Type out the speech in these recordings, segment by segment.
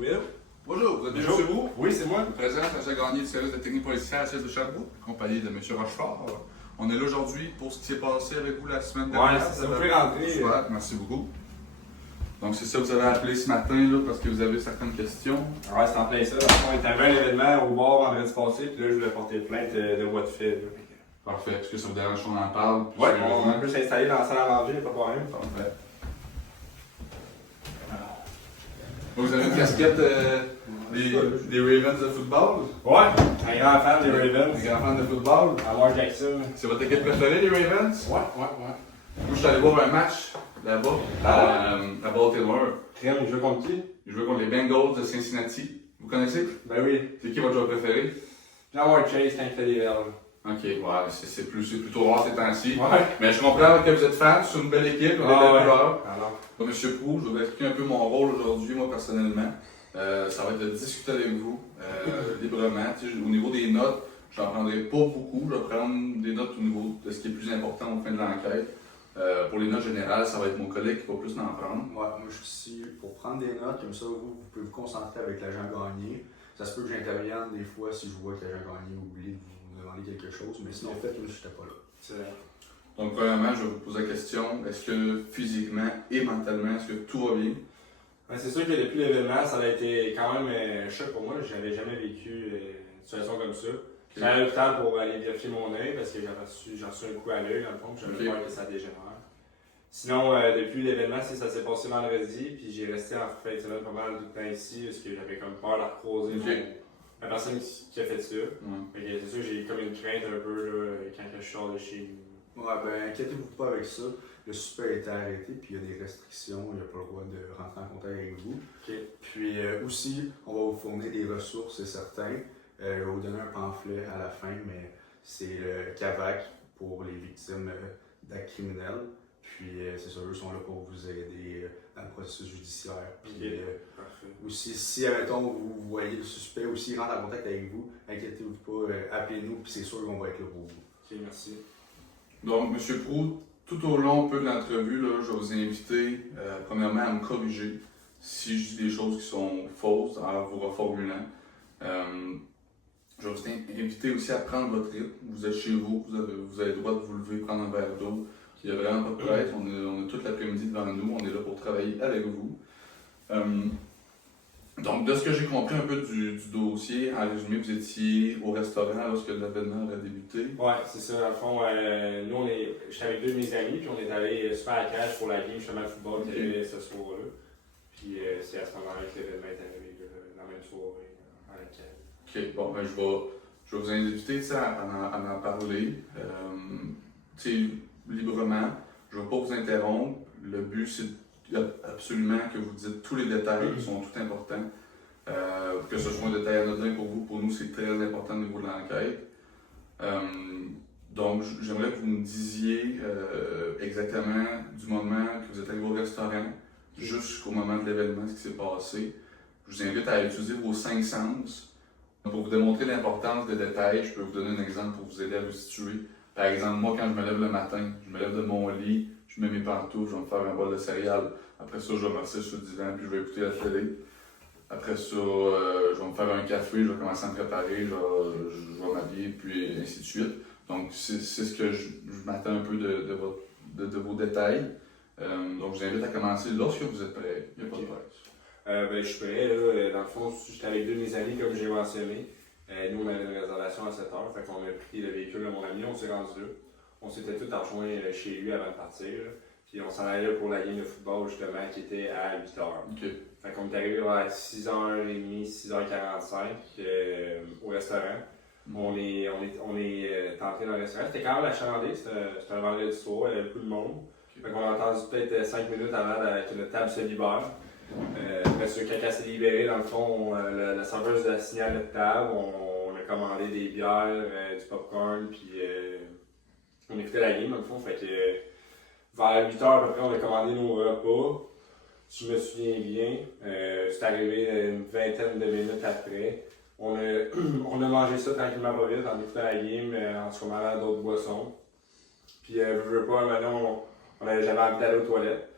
Oui, allô? Bonjour, vous êtes bien Bonjour. chez vous? Oui, c'est moi. Je me présente Sacha Gagné du service de technique policière à la de Sherbrooke, accompagné de M. Rochefort. On est là aujourd'hui pour ce qui s'est passé avec vous la semaine dernière. Ouais, ça vous fait rentrer. Super, merci beaucoup. Donc c'est ça, vous avez appelé ce matin là, parce que vous avez certaines questions. Ouais, c'est en plein ça. Dans le fond, on est arrivé à un événement au bar vendredi passé, puis là, je voulais porter plainte de what fait. Parfait, est-ce que ça vous dérange qu'on en parle? Ouais, on peut s'installer dans la salle à manger, il n'y a pas de problème. Parfait. Vous avez une casquette des Ravens de football? Ouais, un grand fan des Ravens. Un grand fan de football? Lamar Jackson. C'est votre équipe préférée, les Ravens? Ouais. Moi, je suis allé voir un match là-bas, à Baltimore. Crème, il joue contre qui? Je jouais contre les Bengals de Cincinnati. Vous connaissez? Ben oui. C'est qui votre joueur préféré? Lamar Chase, quand il fait des verges. Ok, ouais, c'est plutôt rare ces temps-ci. Ouais. Mais je comprends que vous êtes fan, c'est une belle équipe, on est des belles joueurs. Alors. Bon, Monsieur Proulx, je vais vous expliquer un peu mon rôle aujourd'hui, moi personnellement. Ça va être de discuter avec vous librement. Au niveau des notes, je n'en prendrai pas beaucoup. Je vais prendre des notes au niveau de ce qui est plus important au fin de l'enquête. Pour les notes générales, ça va être mon collègue qui va plus en prendre. Ouais, moi je suis ici pour prendre des notes, comme ça vous pouvez vous concentrer avec l'agent Gagné. Ça se peut que j'intervienne des fois si je vois que l'agent Gagné oublie de vous demander quelque chose, mais sinon faites comme si je n'étais pas là. C'est vrai. Donc, premièrement, je vais vous poser la question, est-ce que physiquement et mentalement, est-ce que tout va bien? Ouais, c'est sûr que depuis l'événement, ça a été quand même un choc pour moi. J'avais jamais vécu une situation comme ça. J'allais à l'hôpital pour aller vérifier mon œil parce que j'ai reçu un coup à l'œil dans le fond, j'avais peur que ça dégénère. Sinon, depuis l'événement, ça s'est passé vendredi, puis j'ai resté en fin de semaine pas mal de temps ici parce que j'avais comme peur de recroiser la personne qui a fait ça. C'est sûr que j'ai comme une crainte un peu là, quand je sors de chez nous. Ouais, ben inquiétez-vous pas avec ça. Le suspect a été arrêté, puis il y a des restrictions, il n'a pas le droit de rentrer en contact avec vous. Puis aussi, on va vous fournir des ressources, c'est certain. Je vais vous donner un pamphlet à la fin, mais c'est le CAVAC pour les victimes d'actes criminels. Puis c'est sûr, eux sont là pour vous aider dans le processus judiciaire. Puis aussi, si admettons, vous voyez le suspect aussi rentre en contact avec vous, inquiétez-vous pas, appelez-nous, puis c'est sûr qu'on va être là pour vous. Ok, merci. Donc, M. Proulx, tout au long un peu de l'entrevue, je vais vous inviter, premièrement, à me corriger si je dis des choses qui sont fausses en vous reformulant. Je vais vous inviter aussi à prendre votre rythme. Vous êtes chez vous, vous avez le droit de vous lever, prendre un verre d'eau. Il n'y a vraiment pas de presse. On a toute l'après-midi devant nous. On est là pour travailler avec vous. Donc, de ce que j'ai compris un peu du dossier, en résumé, vous étiez au restaurant lorsque l'événement a débuté. Ouais, c'est ça. Dans le fond, nous, j'étais avec deux de mes amis, puis on est allé super à cage pour la game, justement, de football qui avait ce soir-là. Puis c'est à ce moment-là que l'événement est arrivé, dans la même soirée, à la cage. Ok, bon, ben, je vais vous inviter à en parler librement. Je ne vais pas vous interrompre. Le but, c'est absolument que vous dites tous les détails qui sont tout importants. Que ce soit un détail anodin pour vous, pour nous, c'est très important au niveau de l'enquête. Donc, j'aimerais que vous me disiez exactement du moment que vous êtes arrivé au restaurant jusqu'au moment de l'événement, ce qui s'est passé. Je vous invite à utiliser vos 5 sens. Pour vous démontrer l'importance des détails, je peux vous donner un exemple pour vous aider à vous situer. Par exemple, moi, quand je me lève le matin, je me lève de mon lit, je mets mes pantoufles, je vais me faire un bol de céréales. Après ça, je vais m'asseoir sur le divan puis je vais écouter la télé. Après ça, je vais me faire un café, je vais commencer à me préparer, je vais m'habiller, puis ainsi de suite. Donc, c'est ce que je m'attends un peu de vos détails. Donc, je vous invite à commencer lorsque vous êtes prêts. Il n'y a pas de presse. Je suis prêt. Là. Dans le fond, j'étais avec deux de mes amis, comme j'ai mentionné. Nous, on avait une réservation à 7 h, fait qu'on a pris le véhicule de mon ami, on s'est rendu là. On s'était tous rejoints chez lui avant de partir. Là. Puis on s'en allait là pour la game de football, justement, qui était à 8 h. Okay. Fait qu'on est arrivé à 6h30, 6h45 au restaurant. On est entré dans le restaurant. C'était quand même achalandé, c'était un vendredi soir, il y avait beaucoup de monde. Fait qu'on a attendu peut-être 5 minutes avant que notre table se libère. Après ça, quand elle s'est libérée, dans le fond, la serveuse a signé à notre table. On a commandé des bières, du popcorn, puis on écoutait la game, dans le fond. Fait que vers 8h à peu près, on a commandé nos repas. Si je me souviens bien, c'est arrivé une vingtaine de minutes après. On a mangé ça tranquillement pas vite en écoutant la game, en se commandant d'autres boissons. Puis, je veux pas, maintenant, on avait jamais envie d'aller aux toilettes.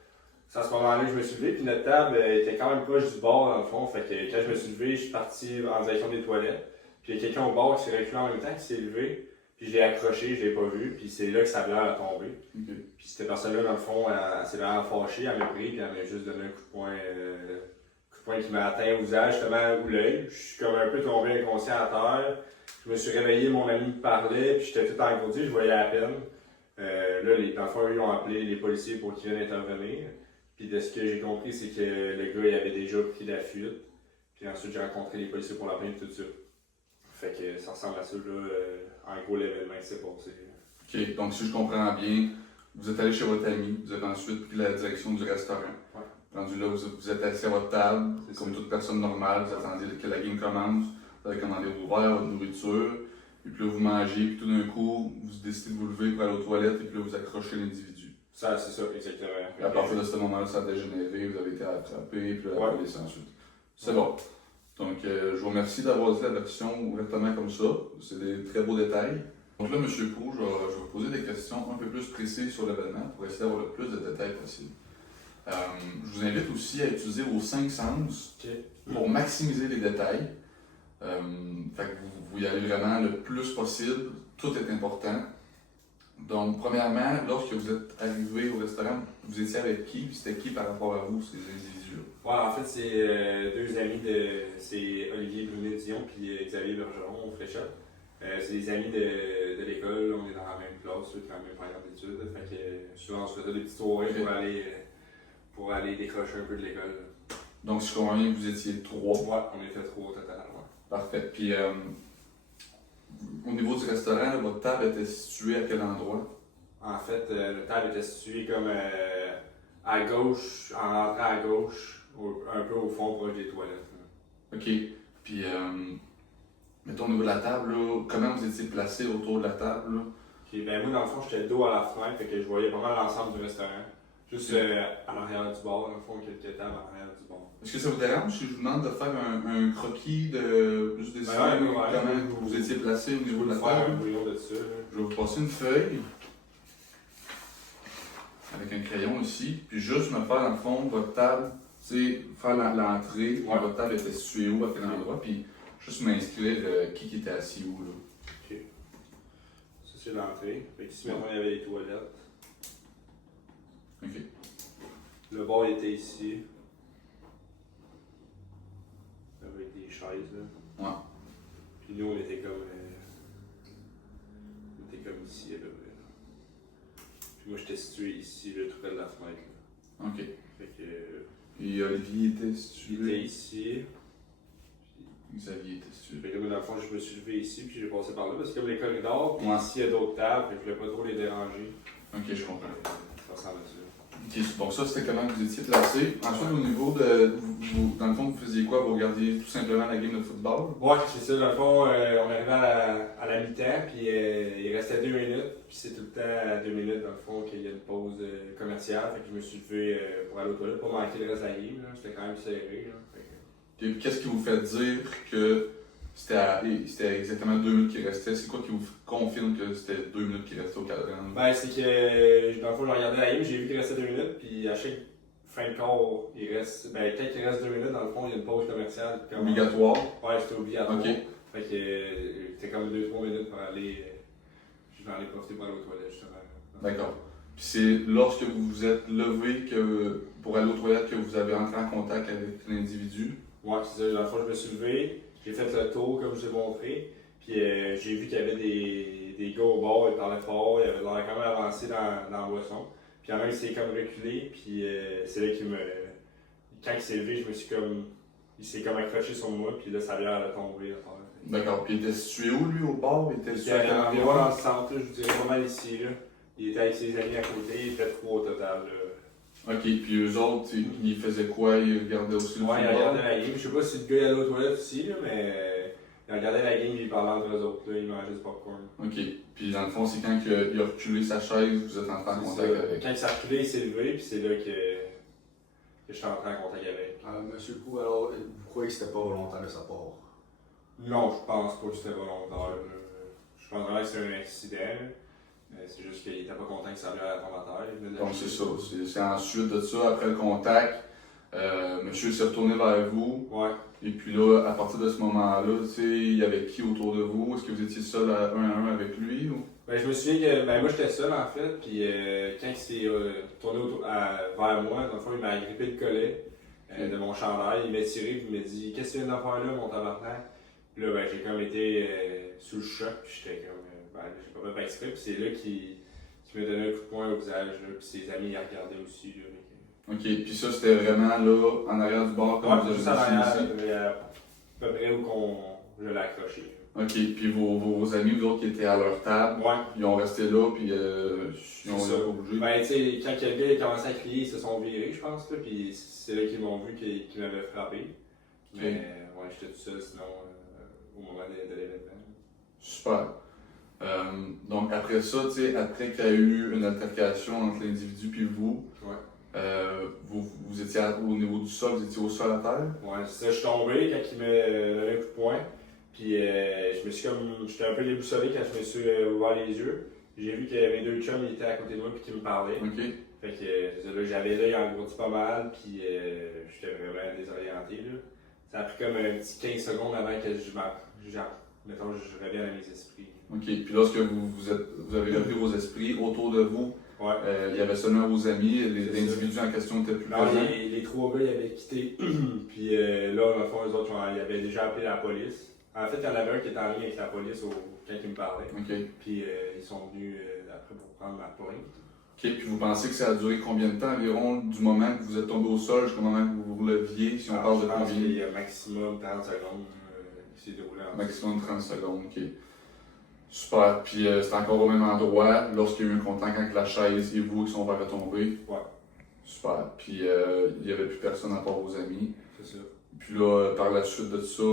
C'est à ce moment-là que je me suis levé, puis notre table était quand même proche du bord dans le fond. Fait que quand je me suis levé, je suis parti en direction des toilettes. Puis il y a quelqu'un au bord qui s'est reculé en même temps, qui s'est levé. Puis je l'ai accroché, je l'ai pas vu, puis c'est là que sa bière a tombé. Ok. Puis cette personne-là, dans le fond, elle s'est vraiment fâchée, elle m'a pris, puis elle m'a juste donné un coup de poing qui m'a atteint au visage, justement, ou l'œil. Je suis comme un peu tombé inconscient à terre. Je me suis réveillé, mon ami me parlait, puis j'étais tout engourdi, je voyais à peine. Là, dans le fond, ils ont appelé les policiers pour qu'ils viennent intervenir. Puis de ce que j'ai compris, c'est que le gars, il avait déjà pris la fuite. Puis ensuite, j'ai rencontré les policiers pour la plainte tout de suite. Fait que ça ressemble à ça, là, en gros, l'événement qui s'est passé. Ok, donc si je comprends bien, vous êtes allé chez votre ami, vous avez ensuite pris la direction du restaurant. Ouais. Rendu là, vous êtes assis à votre table, comme toute personne normale, vous attendiez que la game commence, vous avez commandé vos verres, votre nourriture, et puis là vous mangez, puis tout d'un coup, vous décidez de vous lever pour aller aux toilettes, et puis là vous accrochez l'individu. Ça, c'est ça, exactement. Et à partir de ce moment-là, ça a dégénéré, vous avez été attrapé, puis là, la Ouais. police ensuite. C'est bon. Donc, je vous remercie d'avoir dit la version ouvertement comme ça. C'est des très beaux détails. Donc là, M. Pou, je vais vous poser des questions un peu plus précises sur l'événement pour essayer d'avoir le plus de détails possible. Je vous invite aussi à utiliser vos 5 sens pour maximiser les détails. Fait que vous y allez vraiment le plus possible. Tout est important. Donc, premièrement, lorsque vous êtes arrivé au restaurant, vous étiez avec qui? C'était qui par rapport à vous, ces individus-là? Ouais, en fait, c'est deux amis c'est Olivier Brunet-Dion et Xavier Bergeron au Fréchette. C'est des amis de l'école, on est dans la même classe, eux, dans la même programme d'études. Fait que souvent, on se faisait des petites soirées pour aller décrocher un peu de l'école. Donc, si je comprends bien, vous étiez 3. Ouais, on était 3 au total. Ouais. Parfait. Puis, au niveau du restaurant, votre table était située à quel endroit? En fait, la table était située comme à gauche, en rentrant à gauche, un peu au fond, proche des toilettes. Là. OK. Puis, mettons au niveau de la table, là, comment vous étiez placé autour de la table? Là? Ok, ben moi, dans le fond, j'étais dos à la fenêtre, fait que je voyais pas mal l'ensemble du restaurant. Juste à l'arrière du bar, dans le fond, quelques tables à l'arrière du bar. Est-ce que ça vous dérange si je vous demande de faire un croquis de juste des comment vous étiez placé au niveau de la table? Un brouillon de ça. Je vais vous passer une feuille avec un crayon ici, puis juste me faire dans le fond votre table, c'est faire l'entrée, votre table était située où, à quel endroit, puis juste m'inscrire qui était assis où. Là. Ok. Ça, c'est l'entrée. Fait qu'ici, maintenant, il y avait les toilettes. Ok. Le bar était ici. Avec des chaises, là. Ouais. Puis nous, on était comme ici, à peu près. Puis moi, j'étais situé ici, là, tout près de la fenêtre. Là. Ok. Fait que. Puis Olivier était Il était situé. ici. Xavier était situé. Fait que moi, dans le fond, je me suis levé ici, puis j'ai passé par là, parce que comme les corridors, puis Ouais. ici, il y a d'autres tables, fait que je voulais pas trop les déranger. Ok, je comprends. Ça ressemble à ça. Ok, bon, ça c'était comment vous étiez placé. Ensuite, au niveau de. Dans le fond, vous faisiez quoi? Vous regardiez tout simplement la game de football? Ouais, c'est ça. Dans le fond, on arrivait à la mi-temps, puis il restait 2 minutes. Puis c'est tout le temps à 2 minutes, dans le fond, qu'il y a une pause commerciale. Fait que je me suis levé pour aller aux toilettes, pour manquer le reste de la game. Là. C'était quand même serré. Là. Fait que... Et qu'est-ce qui vous fait dire que c'était exactement 2 minutes qui restaient? C'est quoi qui vous confirme que c'était 2 minutes qui restaient au cadran? Ben, c'est que, dans le fond, je regardais la game, j'ai vu qu'il restait 2 minutes, puis à chaque fin de quart, il reste. Ben, quand il reste 2 minutes, dans le fond, il y a une pause commerciale. Obligatoire? Ouais, c'était obligatoire. Ok. Fait que c'était comme 2-3 minutes pour aller. Je vais aller profiter pour aller aux toilettes, justement. D'accord. Puis c'est lorsque vous vous êtes levé pour aller aux toilettes que vous avez entré en contact avec l'individu? Ouais, c'est ça. Dans le fond, je me suis levé, j'ai fait le tour comme je vous ai montré, puis j'ai vu qu'il y avait des gars au bord, ils parlaient fort, ils avaient l'air quand même avancé dans la boisson. Puis en même, il s'est comme reculé, puis c'est là qu'il me. Quand il s'est levé, je me suis comme. Il s'est comme accroché sur moi, puis là, sa bière a tombé à terre. D'accord. Puis il était situé où, lui, au bord? Il était situé à quel environ endroit? dans le centre, je vous dirais pas mal ici. Là. Il était avec ses amis à côté, il était 3 au total. Là. Ok, puis eux autres, ils faisaient quoi? Ils regardaient aussi le Ouais, ils football? regardaient la game. Je sais pas si le gars il allait aux toilettes aussi, là, mais ils regardaient la game et ils parlaient entre eux autres. Là, ils mangeaient du popcorn. Ok. Puis dans le fond, c'est quand il a reculé sa chaise, vous êtes entré en C'est contact ça. avec. Quand il s'est reculé, il s'est levé, puis c'est là que je suis entré en contact avec. Monsieur Pou, alors, vous croyez que c'était pas volontaire de sa part? Non, je pense pas que c'était volontaire. Là. Je pense vraiment que c'est un accident. C'est juste qu'il était pas content que ça arrive à la tombe à terre. Donc c'est ça. C'est ensuite de ça, après le contact, monsieur s'est retourné vers vous. Ouais. Et puis là, à partir de ce moment-là, il y avait qui autour de vous? Est-ce que vous étiez seul à un avec lui? Ou? Ben, je me souviens que moi j'étais seul en fait, puis quand il s'est tourné vers moi, dans le fond, il m'a agrippé le collet de mon chandail, il m'a tiré, puis il m'a dit qu'est-ce que tu viens d'en faire là, mon tabarnak? Puis là, j'ai comme été sous le choc, puis j'étais comme, j'ai pas fait exprès, puis c'est là qu'il m'a donné un coup de poing au visage, là, puis ses amis ils regardaient aussi. Là, Ok, puis ça c'était vraiment là, en arrière du bar, comme vous juste en arrière, à peu près où je l'ai accroché. Ok, puis vos amis, vous autres qui étaient à leur table, Ouais. ils ont resté là, puis ils ont pas bougé. Ben, tu sais, quand le gars a commencé à crier, ils se sont virés, je pense, là, puis c'est là qu'ils m'ont vu qu'ils m'avaient frappé. Mais, ouais, j'étais tout seul, sinon, au moment de l'événement. Super. Donc, après ça, tu sais, après qu'il y a eu une altercation entre l'individu et vous, ouais. vous étiez au niveau du sol, vous étiez au sol à terre? Ouais, c'est ça, je suis tombé quand il m'a donné un coup de poing. Puis j'étais un peu déboussolé quand je me suis ouvert les yeux. J'ai vu que mes deux chums étaient à côté de moi et qu'ils me parlaient. Ok. Fait que là, j'avais l'œil engourdi pas mal, puis j'étais vraiment désorienté. Là. Ça a pris comme un petit 15 secondes avant que je revienne à mes esprits. Ok, puis lorsque vous avez repris vos esprits autour de vous, ouais. Il y avait seulement vos amis, les individus en question étaient plus non, présents? les trois gars ils avaient quitté, puis là, dans le fond, eux autres, ils avaient déjà appelé la police. En fait, il y en avait un qui était en lien avec la police quand ils me parlaient. Ok. Puis ils sont venus après pour prendre ma plainte. Ok, puis vous pensez que ça a duré combien de temps environ du moment que vous êtes tombé au sol jusqu'au moment que vous vous leviez, si on parle de combien? Je pense qu'il y a maximum 30 secondes qui s'est déroulé en maximum 30 secondes, ok. Super, puis c'est encore au même endroit lorsqu'il y a eu un contact entre la chaise et vous qui sont vers retomber? Ouais. Super, puis il n'y avait plus personne à part vos amis. C'est ça. Puis là, par la suite de ça,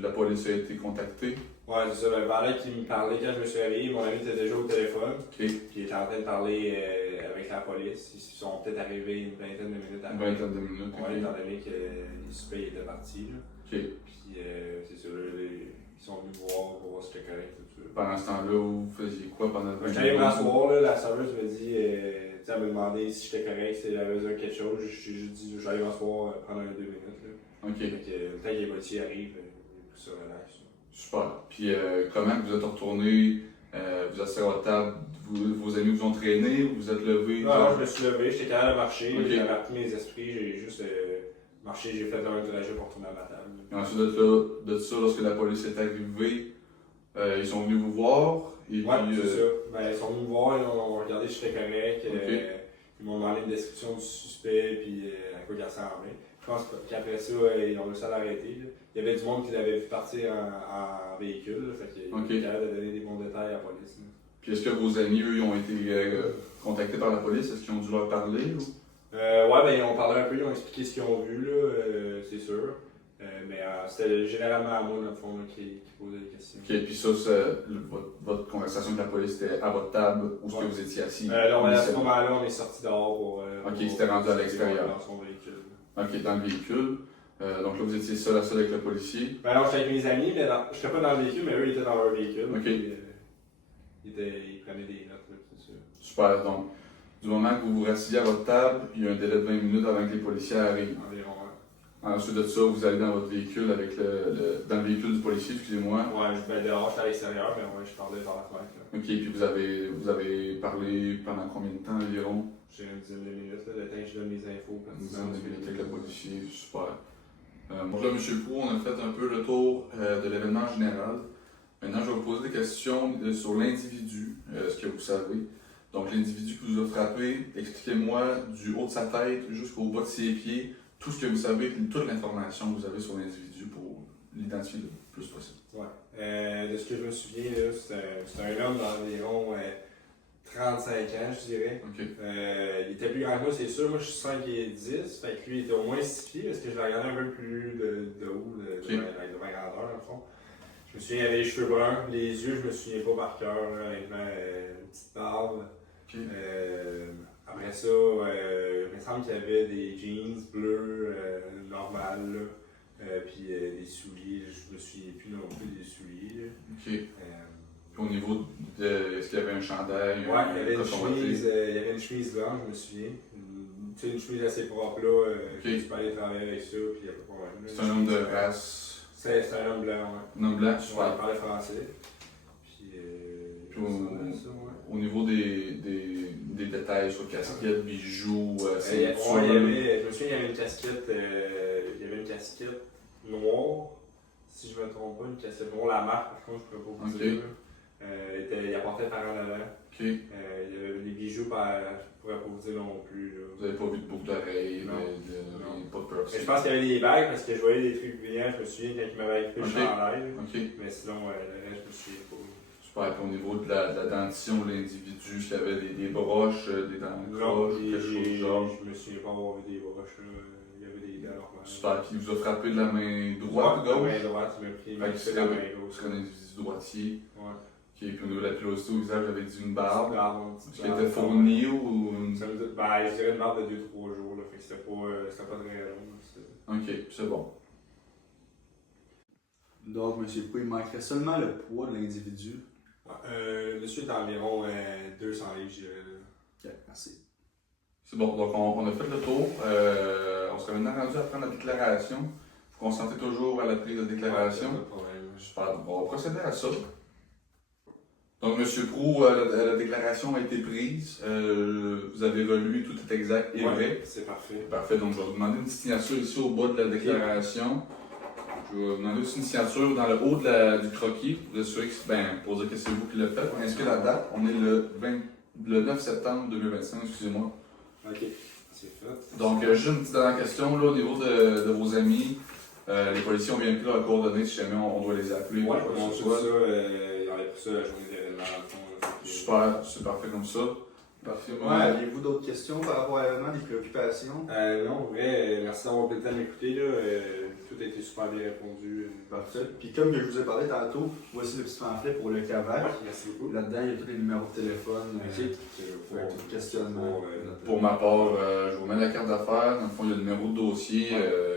la police a été contactée? Ouais, c'est ça. Pendant qu'il me parlait, quand je me suis réveillé, mon ami était déjà au téléphone. Ok. Puis il était en train de parler avec la police. Ils sont peut-être arrivés une vingtaine de minutes après. Une vingtaine de minutes, ok. Ouais, étant donné que les suspects étaient partis. Là. Ok. Puis c'est ça, ils sont venus voir pour voir si j'étais correct. Tout ça. Pendant ce temps-là, vous faisiez quoi pendant le temps? J'étais allé m'asseoir, la serveuse me dit, elle me demandé si j'étais correct, si j'avais besoin de quelque chose. J'ai juste dit, j'allais m'asseoir pendant 2 minutes. Là. Ok. Fait que le temps que les policiers arrivent, tout ça relax. Super. Puis comment vous êtes retourné, vous êtes assis à votre table, vos amis vous ont traîné ou vous êtes levé? Non, je me suis levé, j'étais capable de marcher, okay. J'avais repris mes esprits, j'ai juste marché, j'ai fait un trajet pour retourner à ma table. Et ensuite de ça, lorsque la police est arrivée, ils sont venus vous voir? Et ouais, puis, c'est ça. Ben, ils sont venus me voir, ils ont regardé si j'étais correct, okay. Ils m'ont demandé une description du suspect, puis à quoi il ressemblait. Je pense qu'après ça, ils ont réussi à l'arrêter. Il y avait du monde qui l'avait vu partir en véhicule, là, fait qu'ils étaient capables de donner des bons détails à la police. Là. Puis est-ce que vos amis, eux, ils ont été contactés par la police? Est-ce qu'ils ont dû leur parler? Ou? Ouais, ben ils ont parlé un peu, ils ont expliqué ce qu'ils ont vu, là, c'est sûr. Mais c'était généralement à moi, dans le fond, là, qui posait des questions. Ok, puis ça, votre conversation avec la police, c'était à votre table où est-ce que vous étiez assis? Non, à ce moment-là, on est sorti dehors pour. Ok, c'était rendu à l'extérieur. Dans son véhicule. Ok, dans le véhicule. Donc là, vous étiez seul à seul avec le policier? Ben non, j'étais avec mes amis, mais je n'étais pas dans le véhicule, mais eux, ils étaient dans leur véhicule. Ok. Puis, ils prenaient des notes, là, c'est sûr. Super, donc, du moment que vous vous rassiez à votre table, il y a un délai de 20 minutes avant que les policiers arrivent. Environ, ouais. Ensuite de ça, vous allez dans votre véhicule, avec dans le véhicule du policier, excusez-moi. Ouais, ben dehors, j'étais à l'extérieur, mais ouais, je parlais par la fenêtre. Là. Ok, puis vous avez parlé pendant combien de temps environ? J'ai une dizaine de minutes, là, le temps que je donne les infos. Une dizaine de minutes avec le policier, super. Donc là, M. Pou, on a fait un peu le tour de l'événement en général. Maintenant, je vais vous poser des questions sur l'individu, ce que vous savez. Donc, l'individu qui vous a frappé, expliquez-moi du haut de sa tête jusqu'au bas de ses pieds, tout ce que vous savez, toute l'information que vous avez sur l'individu pour l'identifier le plus possible. Ouais. De ce que je me souviens, là, c'est un homme d'environ 35 ans, je dirais. Okay. Il était plus grand que moi, c'est sûr. Moi, je suis 5 et 10. Fait que lui, il était au moins 6 pieds parce que je l'ai regardé un peu plus de haut, de ma grandeur, dans le fond. Je me souviens, il avait les cheveux bruns. Les yeux, je me souviens pas par cœur, honnêtement. Une petite barbe. Okay. Après ça, il me semble qu'il y avait des jeans bleus, normales, puis des souliers. Je me souviens plus non plus des souliers. Okay. Puis au niveau de. Est-ce qu'il y avait un chandail? Ouais, il y avait une coton chemise, watté? il y avait une chemise blanche, je me souviens. Tu sais, une chemise assez propre là, que tu peux aller travailler avec ça, puis il n'y a pas de problème. C'est un homme de race. C'est un homme blanc, ouais. Un homme blanc, Ouais, super. il parlait français. Puis, Puis au niveau des détails sur casquette, bijoux, ceinture. je me souviens, il y avait une casquette, noire, si je ne me trompe pas, une casquette noire, la marque, par contre, je ne pourrais pas vous dire. Il apportait par en avant. Ok. Il y avait les bijoux, je ne pourrais pas vous dire non plus. Là. Vous n'avez pas vu de boucle d'oreille, Non. pas de peur. Mais je pense qu'il y avait des bagues parce que je voyais des trucs brillants, je me souviens quand il m'avait écrit le chandail. Ok. Mais sinon, le reste, je me souviens pas. Super. Puis au niveau de la dentition de l'individu, est-ce qu'il y avait des broches, des dents croches, quelque chose du genre? Je me souviens pas avoir vu des broches. Il y avait des dents normales. Super. Puis il vous a frappé de la main droite ou La gauche? main droite, il m'a pris Fait que c'est la main Vous gauche. serez un individu droitier. Ouais. Ok. Puis au niveau de la pilosité au visage, j'avais dit une barbe. Est-ce qu'elle Qui était fournie ou une. je dirais une barbe de 2-3 jours, là, fait que c'était pas très long. Ok, c'est bon. Donc, M. Pou, il manquerait seulement le poids de l'individu. Le monsieur est environ 200 livres, je dirais. Ok, merci. C'est bon, donc on a fait le tour. On serait maintenant rendu à prendre la déclaration. Vous consentez toujours à la prise de déclaration. Pas de problème. Super, donc on va procéder à ça. Donc, M. Proulx, la déclaration a été prise. Vous avez relu, tout est exact et vrai. C'est parfait. Parfait, donc je vais vous demander une signature ici au bas de la déclaration. Je vais vous demander aussi une signature dans le haut du croquis pour vous assurer pour dire que c'est vous qui l'avez fait. Pour inscrire la date, on est le 9 septembre 2025, excusez-moi. Ok, c'est fait. Donc, juste une petite dernière question là, au niveau de vos amis. Les policiers ont bien pris leurs coordonnées si jamais on doit les appeler. Ouais, quoi que on ce fait soit. ça, il aurait pris ça la journée d'événement, dans le fond. Super, c'est parfait comme ça. Parfait. Ouais, avez-vous d'autres questions par rapport à l'événement, des préoccupations? Non, en vrai, merci d'avoir pris le temps de m'écouter. Tout a été super bien répondu. Parfait. Puis comme que je vous ai parlé tantôt, voici le petit pamphlet pour le CAVAC. Merci beaucoup. Là-dedans, il y a tous les numéros de téléphone. Ok. Fait que tout questionnement. Pour ma part, je vous mets la carte d'affaires. Dans le fond, il y a le numéro de dossier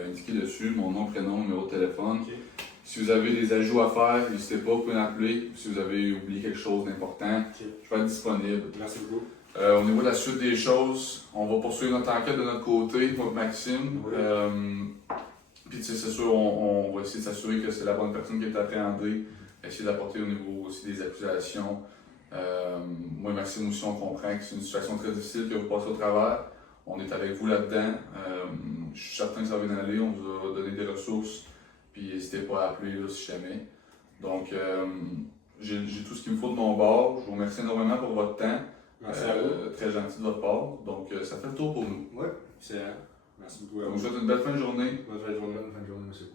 indiqué dessus, mon nom, prénom, numéro de téléphone. Ok. Si vous avez des ajouts à faire, n'hésitez pas, vous pouvez m'appeler. Si vous avez oublié quelque chose d'important, Ok. je vais être disponible. Merci beaucoup. Au niveau de la suite des choses, on va poursuivre notre enquête de notre côté, moi et Maxime. Oui. Puis tu sais, c'est sûr, on va essayer de s'assurer que c'est la bonne personne qui est appréhendée, essayer d'apporter au niveau aussi des accusations. Moi et Maxime aussi, on comprend que c'est une situation très difficile que vous passez au travers. On est avec vous là-dedans. Je suis certain que ça va bien aller. On vous a donné des ressources. Puis n'hésitez pas à appeler là, si jamais. Donc, j'ai tout ce qu'il me faut de mon bord. Je vous remercie énormément pour votre temps. Merci à vous. Très gentil de votre part. Donc, ça fait le tour pour nous. Ouais. Excellent. Merci beaucoup à Je vous. vous souhaite une belle fin de journée. Bonne fin de journée. Bonne fin de journée, monsieur.